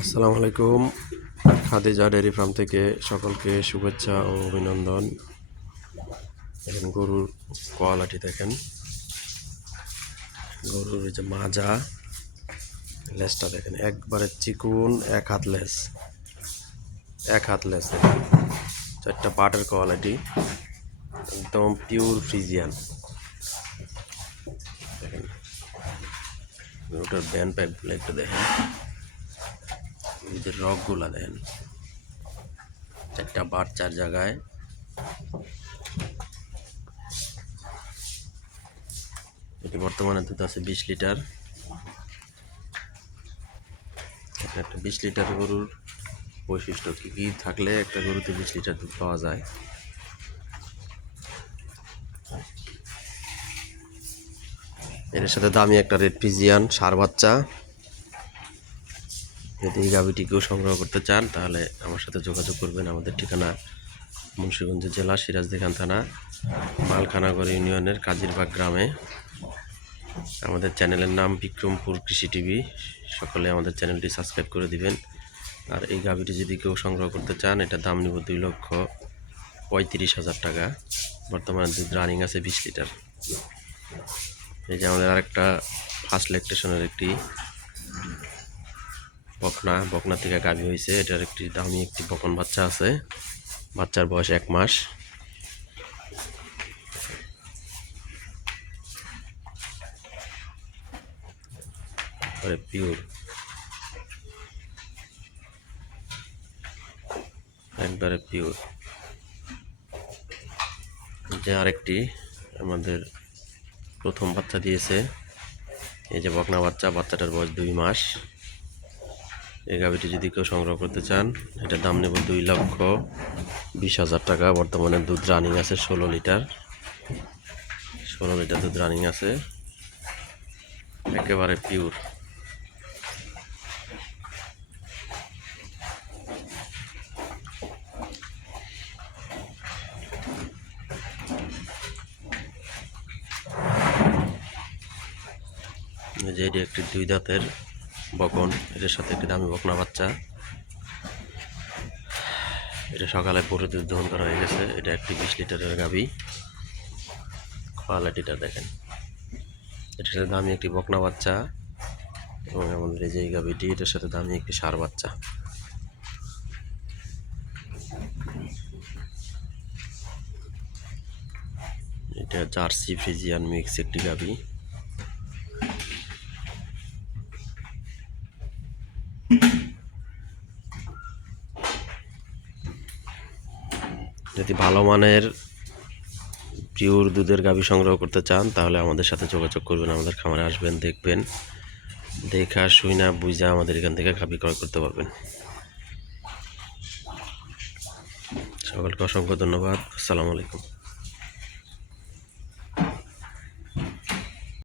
আসসালামু আলাইকুম। Khadija dairy farm থেকে সকলকে শুভেচ্ছা ও অভিনন্দন। দেখেন গরুর কোয়ালিটি দেখেন। গরুর যে মাজা, লেসটা দেখেন, একবারে চিকুন, এক হাত লেস। এক হাত লেস দেখেন। চারটা পাটের কোয়ালিটি, একদম পিওর ফ্রিজিয়ান দেখেন, ওটার ব্যান্ড পাইপগুলো একটু দেখেন। এদের রকগুলা দেন চারটা বার চার জায়গায়। এটি বর্তমানে দুধ আছে বিশ লিটার। একটা বিশ লিটার গরুর বৈশিষ্ট্য কী? কী থাকলে একটা গরুতে বিশ লিটার দুধ পাওয়া যায়? এর সাথে দামি একটা রেড ফিজিয়ান সার বাচ্চা। যদি এই গাভিটি কেউ সংগ্রহ করতে চান, তাহলে আমার সাথে যোগাযোগ করবেন। আমাদের ঠিকানা মুন্সিগঞ্জ জেলা সিরাজদিখান থানা মালখানাগর ইউনিয়নের কাজিরবাগ গ্রামে। আমাদের চ্যানেলের নাম বিক্রমপুর কৃষি টিভি। সকলে আমাদের চ্যানেলটি সাবস্ক্রাইব করে দিবেন। আর এই গাভিটি যদি কেউ সংগ্রহ করতে চান, এটা দাম নিব দুই লক্ষ পঁয়ত্রিশ হাজার টাকা। বর্তমানে দুধ রানিং আছে বিশ লিটার। এই যে আমাদের আরেকটা ফার্স্ট লেকটেশনের একটি বকনা বকনা থেকে গাভী হয়েছে এটার একটি দামি একটি বকন বাচ্চা আছে। বাচ্চার বয়স এক মাস। পিওর একবারে পিওর যে আরেকটি আমাদের প্রথম বাচ্চা দিয়েছে। এই যে বকনা বাচ্চা, বাচ্চাটার বয়স দুই মাস। এই গাভিটি যদি কেউ সংগ্রহ করতে চান, এটার দাম নেব দুই লক্ষ বিশ হাজার টাকা। বর্তমানে দুধ রানিং আছে ষোলো লিটার। ষোলো লিটার দুধ রানিং আছে। একেবারে পিওর যে এটি একটি দুই দাঁতের বকন, এটার সাথে একটি দামি বকনা বাচ্চা। এটা সকালে পরে দুধ করা হয়ে গেছে। এটা একটি বিশ লিটারের গাভি। কোয়ালিটিটা দেখেন। এটার সাথে দামি একটি বকনা বাচ্চা এবং আমাদের এই যে গাভিটি, এটার সাথে দামি একটি সার বাচ্চা। এটা জার্সি ফ্রিজিয়ান মিক্স একটি গাভি। যদি ভালো মানের পিওর দুধের গাভী সংগ্রহ করতে চান, তাহলে আমাদের সাথে যোগাযোগ করবেন, আমাদের খামারে আসবেন, দেখবেন। দেখা শুই না বুঝা আমাদের এখান থেকে গাভী ক্রয় করতে পারবেন। সকলকে অসংখ্য ধন্যবাদ। আসসালামু আলাইকুম।